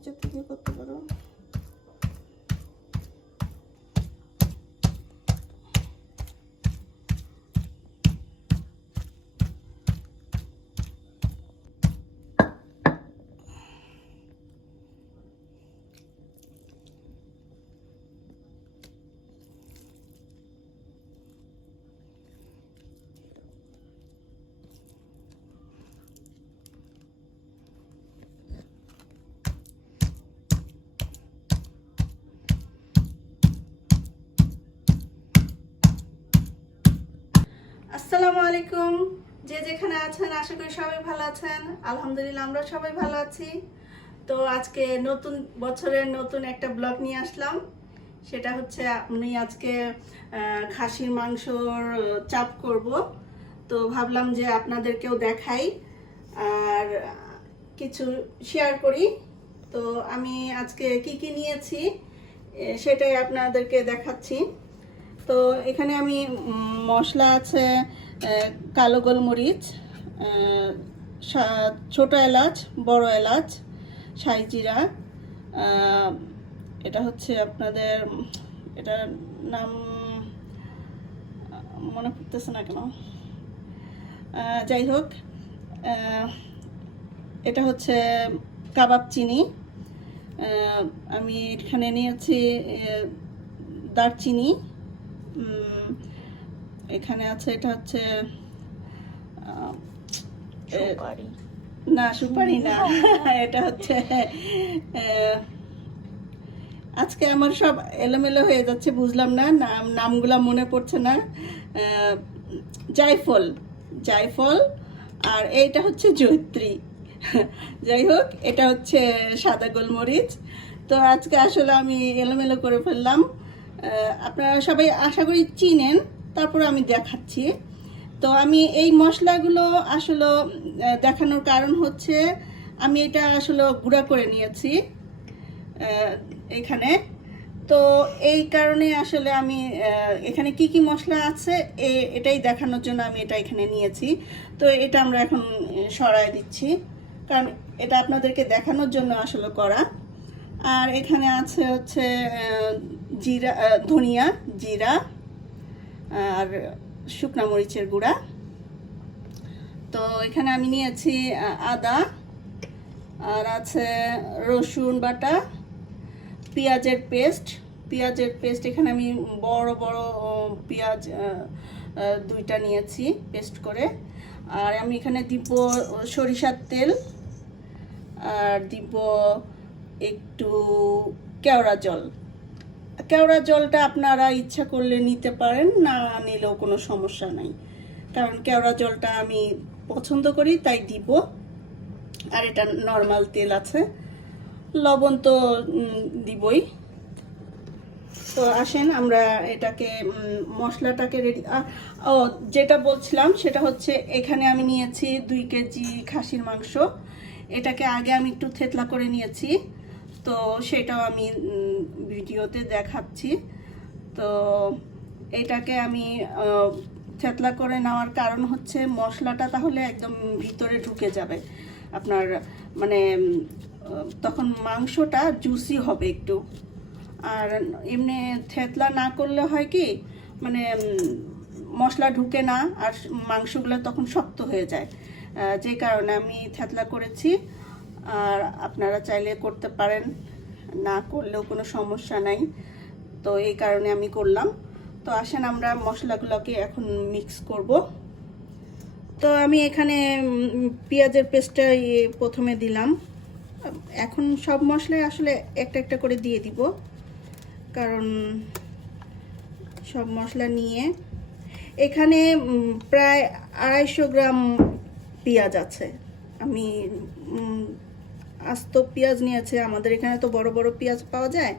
নিচে থেকে করতে পারো। আসসালামু আলাইকুম, যে যেখানে আছেন আশা করি সবাই ভালো আছেন। আলহামদুলিল্লাহ আমরা সবাই ভালো আছি। তো আজকে নতুন বছরের নতুন একটা ব্লগ নিয়ে আসলাম। সেটা হচ্ছে আমি আজকে খাসির মাংসর চাপ করব। তো ভাবলাম যে আপনাদেরকেও দেখাই আর কিছু শেয়ার করি। তো আমি আজকে কি কি নিয়েছি সেটাই আপনাদেরকে দেখাচ্ছি। তো এখানে আমি মশলা আছে কালো গোলমরিচ, ছোট এলাচ, বড় এলাচ, শাহি জিরা, এটা হচ্ছে আপনাদের এটার নাম মনে পড়তেছে না কেন, যাই হোক এটা হচ্ছে কাবাব চিনি। আমি এখানে নিয়েছি দারচিনি, এখানে আছে এটা হচ্ছে না সুপারি না, এটা হচ্ছে আজকে আমার সব এলোমেলো হয়ে যাচ্ছে, বুঝলাম না নামগুলা মনে পড়ছে না। জায়ফল, জায়ফল, আর এইটা হচ্ছে জয়িত্রী। যাই হোক এটা হচ্ছে সাদা গোলমরিচ। তো আজকে আসলে আমি এলোমেলো করে ফেললাম, আপনারা সবাই আশা করি চিনেন, তারপর আমি দেখাচ্ছি। তো আমি এই মশলাগুলো আসলে দেখানোর কারণ হচ্ছে আমি এটা আসলে গুঁড়া করে নিয়েছি এখানে। তো এই কারণে আসলে আমি এখানে কি কি মশলা আছে এটাই দেখানোর জন্য আমি এটা এখানে নিয়েছি। তো এটা আমরা এখন সরায় দিচ্ছি, কারণ এটা আপনাদেরকে দেখানোর জন্য আসলে করা। আর এখানে আছে হচ্ছে জিরা, ধনিয়া, জিরা আর শুকনা মরিচের গুঁড়া। তো এখানে আমি নিয়েছি আদা, আর আছে রসুন বাটা, পেঁয়াজের পেস্ট। পেঁয়াজের পেস্ট এখানে আমি বড় বড় পেঁয়াজ দুইটা নিয়েছি পেস্ট করে। আর আমি এখানে দিব সরিষার তেল, আর দিব একটু কেওড়া জল। কেওড়া জলটা আপনারা ইচ্ছা করলে নিতে পারেন, না নিলেও কোনো সমস্যা নাই, কারণ কেওড়া জলটা আমি পছন্দ করি তাই দিব। আর এটা নর্মাল তেল আছে, লবণ তো দিবই। তো আসেন আমরা এটাকে মশলাটাকে রেডি। ও যেটা বলছিলাম সেটা হচ্ছে এখানে আমি নিয়েছি 2 কেজি খাসির মাংস। এটাকে আগে আমি একটু থেতলা করে নিয়েছি, তো সেটাও আমি ভিডিওতে দেখাচ্ছি। তো এটাকে আমি থেতলা করে নেওয়ার কারণ হচ্ছে মশলাটা তাহলে একদম ভিতরে ঢুকে যাবে আপনার, মানে তখন মাংসটা জুসি হবে একটু। আর এমনি থেতলা না করলে হয় কি, মানে মশলা ঢুকে না আর মাংসগুলো তখন শক্ত হয়ে যায়, যে কারণে আমি থেতলা করেছি। আর আপনারা চাইলে করতে পারেন, না করলেও কোনো সমস্যা নাই। তো এই কারণে আমি করলাম। তো আসেন আমরা মশলাগুলোকে এখন মিক্স করব। তো আমি এখানে পেঁয়াজের পেস্টটা প্রথমে দিলাম। এখন সব মশলাই আসলে একটা একটা করে দিয়ে দিব, কারণ সব মশলা নিয়ে এখানে প্রায় 250 গ্রাম পেঁয়াজ আছে। আমি আস্ত পেঁয়াজ নিয়েছি, আমাদের এখানে তো বড় বড় পেঁয়াজ পাওয়া যায়,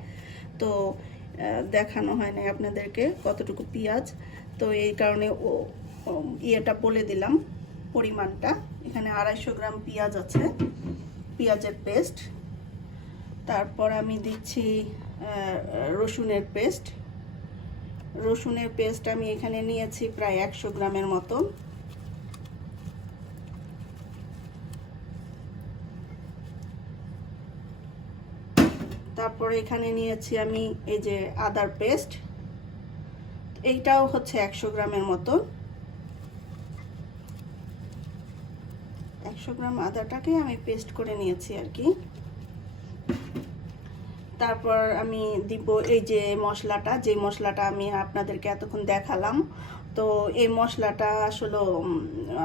তো দেখানো হয় না আপনাদেরকে কতটুকু পেঁয়াজ। তো এই কারণে ইয়েটা বলে দিলাম পরিমাণটা। এখানে 250 গ্রাম পেঁয়াজ আছে, পেঁয়াজের পেস্ট। তারপর আমি দিচ্ছি রসুনের পেস্ট। রসুনের পেস্ট আমি এখানে নিয়েছি প্রায় 100 গ্রামের মতো। তারপরে এখানে নিয়েছি আমি এই যে আদার পেস্ট, এইটাও হচ্ছে 100 গ্রামের মতো। 100 গ্রাম আদাটাকে আমি পেস্ট করে নিয়েছি আর কি। তারপর আমি দিব এই যে মশলাটা, যে মশলাটা আমি আপনাদেরকে এতক্ষণ দেখালাম। তো এই মশলাটা আসলে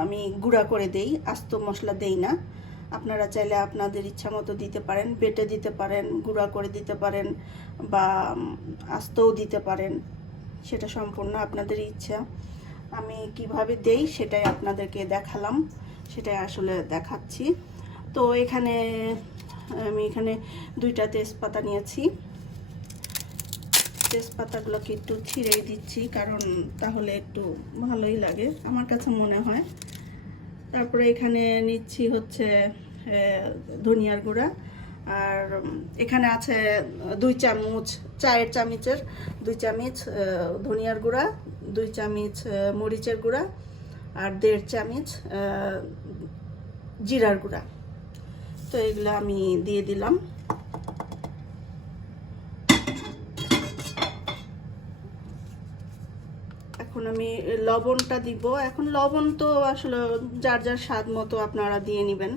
আমি গুঁড়া করে দেই, আস্ত মশলা দেই না। আপনারা চাইলে আপনাদের ইচ্ছা মতো দিতে পারেন, বেটে দিতে পারেন, গুঁড়া করে দিতে পারেন, বা আস্তও দিতে পারেন, সেটা সম্পূর্ণ আপনাদের ইচ্ছা। আমি কিভাবে দেই সেটাই আপনাদেরকে দেখালাম, সেটাই আসলে দেখাচ্ছি। তো এখানে আমি দুইটা তেজপাতা নিয়েছি। তেজপাতাগুলোকে একটু ছিঁড়ে দিচ্ছি, কারণ তাহলে একটু ভালোই লাগে আমার কাছে মনে হয়। তারপরে এখানে নিচ্ছি হচ্ছে ধনিয়ার গুঁড়া, আর এখানে আছে 2 চামচ, চায়ের চামচের 2 চামচ ধনিয়ার গুঁড়া, 2 চামচ মরিচের গুঁড়া, আর 1.5 চামচ জিরার গুঁড়া। তো এগুলো আমি দিয়ে দিলাম। এখন আমি লবণটা দিব। এখন লবণ তো আসলে যার যার স্বাদ মতো আপনারা দিয়ে নেবেন,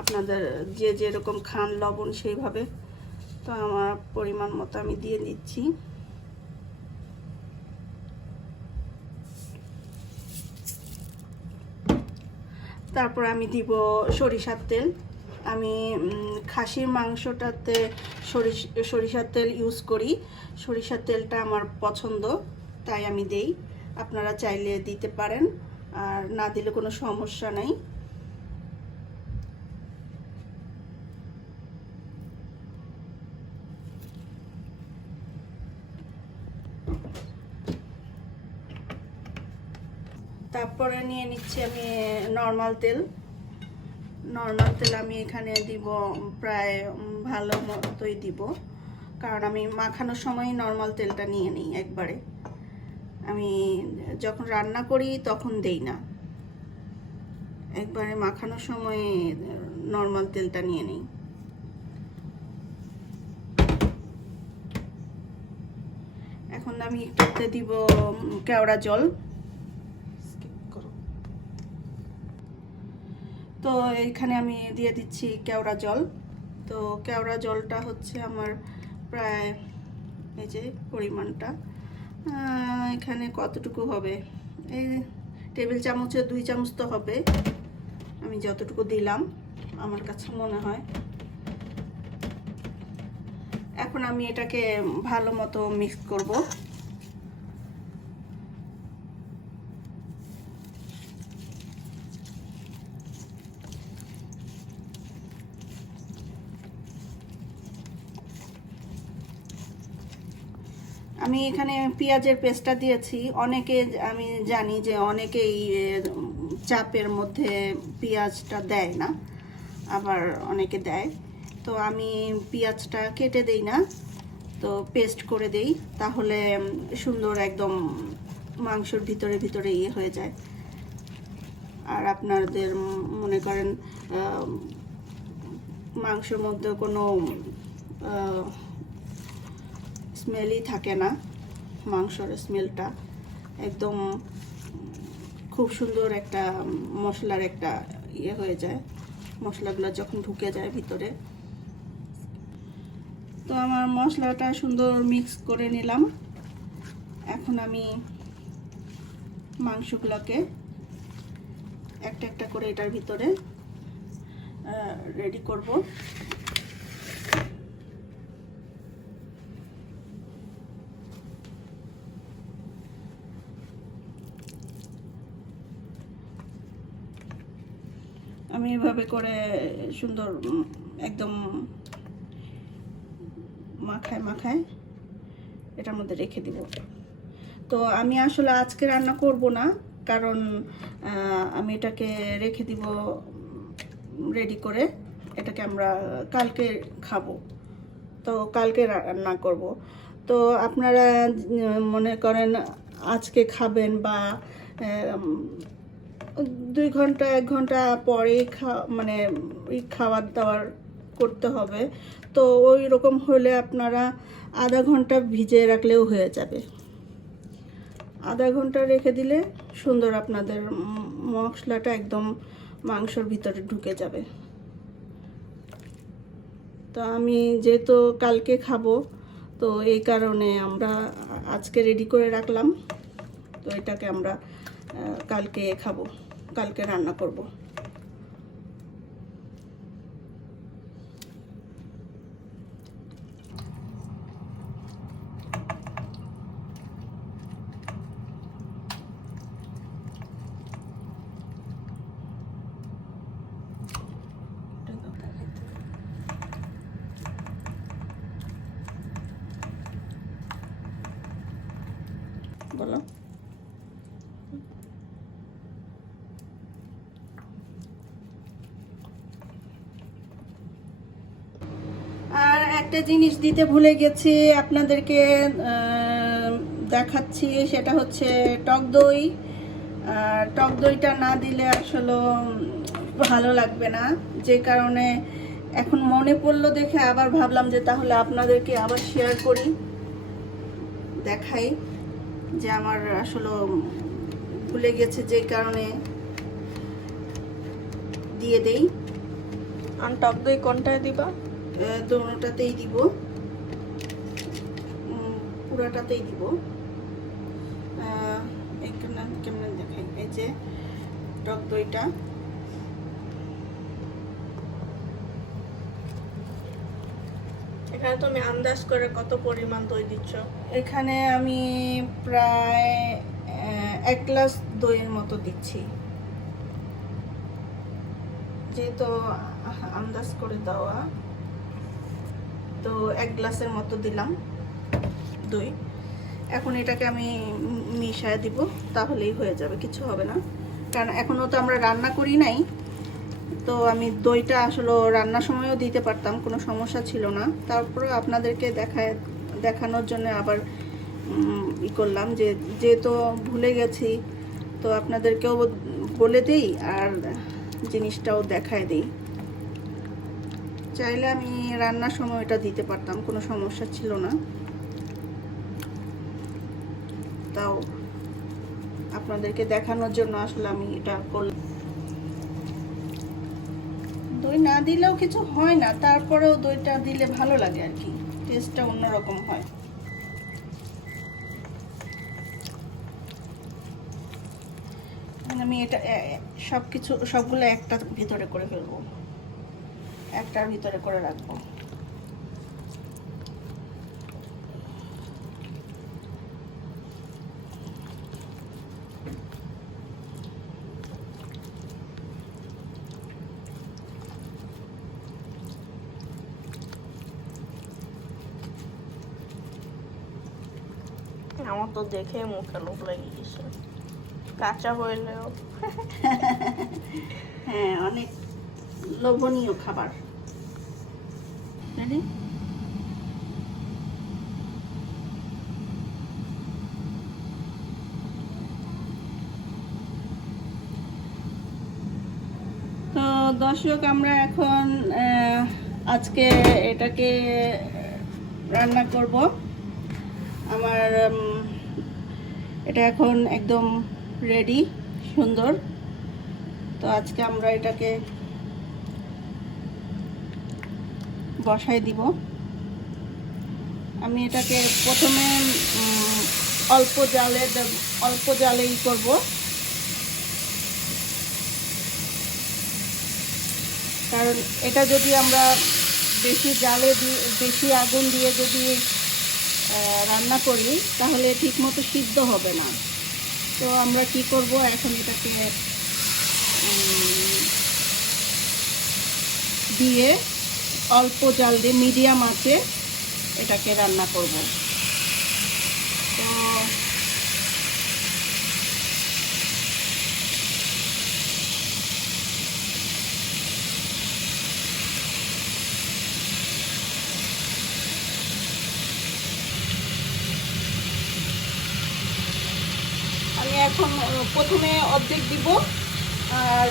আপনাদের যে যেরকম খান লবণ সেইভাবে। তো আমার পরিমাণ মতো আমি দিয়ে দিচ্ছি। তারপর আমি দিব সরিষার তেল। আমি খাসির মাংসটাতে সরিষার তেল ইউজ করি। সরিষার তেলটা আমার পছন্দ, তাই আমি দেই। আপনারা চাইলে দিতে পারেন, আর না দিলে কোনো সমস্যা নেই। তারপরে নিয়ে নিচ্ছি আমি নর্মাল তেল। নর্মাল তেল আমি এখানে দিব প্রায় ভালো মতোই দিব, কারণ আমি মাখানোর সময় নর্মাল তেলটা নিয়ে নিই একবারে। আমি যখন রান্না করি তখন দেই না, একবারে মাখানোর সময় নর্মাল তেলটা নিয়ে নিই। এখন আমি একটুতে দিব কেওড়া জল। তো এইখানে আমি দিয়ে দিচ্ছি কেওড়া জল। তো কেওড়া জলটা হচ্ছে আমার প্রায় এই যে পরিমাণটা এখানে কতটুকু হবে, এই টেবিল চামচের 2 চামচ তো হবে। আমি যতটুকু দিলাম আমার কাছে মনে হয়। এখন আমি এটাকে ভালো মতো মিক্স করব। আমি এখানে পেঁয়াজের পেস্টটা দিয়েছি। অনেকে, আমি জানি যে অনেকেই চাপের মধ্যে পেঁয়াজটা দেয় না, আবার অনেকে দেয়। তো আমি পেঁয়াজটা কেটে দেই না, তো পেস্ট করে দেই, তাহলে সুন্দর একদম মাংসর ভিতরে ভিতরে ইয়ে হয়ে যায়। আর আপনাদের মনে করেন মাংসের মধ্যে কোনো স্মেলই থাকে না, মাংসর স্মেলটা একদম খুব সুন্দর একটা মশলার একটা ইয়ে হয়ে যায়, মশলাগুলো যখন ঢুকে যায় ভিতরে। তো আমার মশলাটা সুন্দর মিক্স করে নিলাম। এখন আমি মাংসগুলোকে একটা একটা করে এটার ভিতরে রেডি করব। আমি এভাবে করে সুন্দর একদম মাখায় মাখায় এটার মধ্যে রেখে দিব। তো আমি আসলে আজকে রান্না করব না, কারণ আমি এটাকে রেখে দিব রেডি করে। এটাকে আমরা কালকে খাবো, তো কালকে রান্না করব। তো আপনারা মনে করেন আজকে খাবেন, বা 2 ঘন্টা 1 ঘন্টা পরে মানে খাওয়ার দাওয়ার করতে হবে। তো ওই রকম হলে আপনারা আধা ঘন্টা ভিজিয়ে রাখলেও হয়ে যাবে। আধা ঘন্টা রেখে দিলে সুন্দর আপনাদের মশলাটা একদম মাংসর ভিতরে ঢুকে যাবে। তো আমি যেহেতু কালকে খাবো, তো এই কারণে আমরা আজকে রেডি করে রাখলাম। তো এটাকে আমরা কালকে খাবো, কালকে রান্না করব। বলো। আর একটা জিনিস দিতে ভুলে গেছি আপনাদেরকে, দেখাচ্ছি, সেটা হচ্ছে টক দই। আর টক দইটা না দিলে আসলে ভালো লাগবে না, যে কারণে এখন মনে পড়লো দেখে আবার ভাবলাম যে তাহলে আপনাদেরকে আবার শেয়ার করি, দেখাই যে আমার আসলে ভুলে গেছে, যে কারণে দিয়ে দেই। আর টক দই কোনটায় দিবা? দোনোটাতেই দিব, পুরাটাতেই দিব। কেমন দেখাই, এই যে টক দইটা। এখানে তুমি আন্দাজ করে কত পরিমাণ দই দিচ্ছ? এখানে আমি প্রায় 1 গ্লাস দইয়ের মতো দিচ্ছি, যেহেতু আন্দাজ করে দেওয়া। তো 1 গ্লাসের মতো দিলাম দই। এখন এটাকে আমি মিশিয়ে দিব, তাহলেই হয়ে যাবে, কিছু হবে না। কারণ এখনও তো আমরা রান্না করি নাই, তো আমি দইটা আসলে রান্নার সময়ও দিতে পারতাম, কোনো সমস্যা ছিল না। তারপরে আপনাদেরকে দেখানোর জন্য আবার ই করলাম, যে যেহেতু ভুলে গেছি, তো আপনাদেরকেও বলে দিই আর জিনিসটাও দেখায় দিই। চাইলে আমি রান্নার সময় এটা দিতে পারতাম, কোনো সমস্যা ছিল না, তাও আপনাদেরকে দেখানোর জন্য আসলে আমি এটা করলাম। দই না দিলেও কিছু হয় না, তারপরেও দইটা দিলে ভালো লাগে আর কি, টেস্টটা অন্যরকম হয়। আমি এটা সবগুলো একটার ভিতরে করে ফেলবো, একটার ভিতরে করে রাখবো। আমার তো দেখে মুখে লোভ লেগে গেছে, কাঁচা হইলেও। হ্যাঁ, অনেক লোভনীয় খাবার। রেডি? তো দর্শক, আমরা এখন আজকে এটাকে রান্না করব। আমার এটা এখন একদম রেডি, সুন্দর। তো আজকে আমরা এটাকে বসাই দিব। আমি এটাকে প্রথমে অল্প জালেই করব। কারণ এটা যদি আমরা বেশি আগুন দিয়ে যদি রান্না করি, তাহলে ঠিকমতো সিদ্ধ হবে না। তো আমরা কি করব, এখন এটাকে দিয়ে অল্প জাল দিয়ে মিডিয়াম আঁচে এটাকে রান্না করব। তো আমি এখন প্রথমে অর্ধেক দিব, আর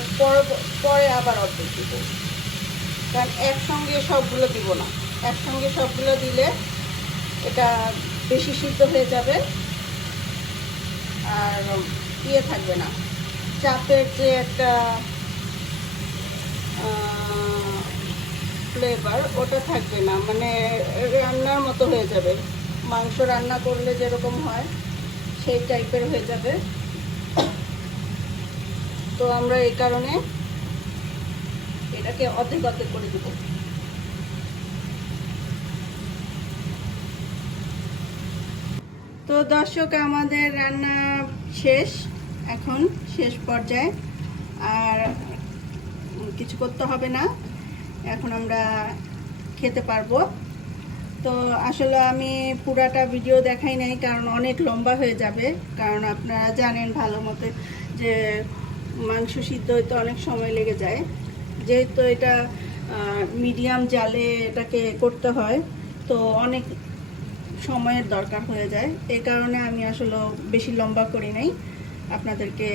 পরে আবার অর্ধেক দিব। কারণ একসঙ্গে সবগুলো দিব না, একসঙ্গে সবগুলো দিলে এটা বেশি সিদ্ধ হয়ে যাবে আর ইয়ে থাকবে না, চাপের যে একটা ফ্লেভার ওটা থাকবে না, মানে রান্নার মতো হয়ে যাবে, মাংস রান্না করলে যেরকম হয় সেই টাইপের হয়ে যাবে। তো আমরা এই কারণে এটাকে অর্ধেক অর্ধেক করে দেব। তো দর্শক, আমাদের রান্না শেষ, এখন শেষ পর্যায়ে, আর কিছু করতে হবে না, এখন আমরা খেতে পারবো। তো আসলে আমি পুরাটা ভিডিও দেখাই নাই, কারণ অনেক লম্বা হয়ে যাবে, কারণ আপনারা জানেন ভালো মতো যে মাংস সিদ্ধ হইতে অনেক সময় লেগে যায়, যেহেতু এটা মিডিয়াম জালে এটাকে করতে হয়, তো অনেক সময়ের দরকার হয়ে যায়। এই কারণে আমি আসলে বেশি লম্বা করি নাই, আপনাদেরকে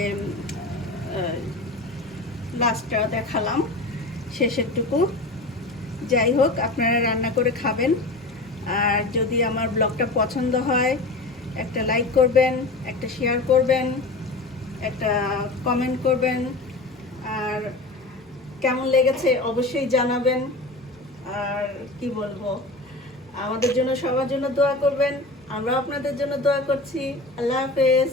লাস্টটা দেখালাম, শেষেরটুকু। যাই হোক, আপনারা রান্না করে খাবেন, আর যদি আমার ব্লগটা পছন্দ হয় একটা লাইক করবেন, একটা শেয়ার করবেন, একটা কমেন্ট করবেন, আর কেমন লেগেছে অবশ্যই জানাবেন। আর কি বলবো, আমাদের জন্য, সবার জন্য দোয়া করবেন, আমরা আপনাদের জন্য দোয়া করছি। আল্লাহ হাফেজ।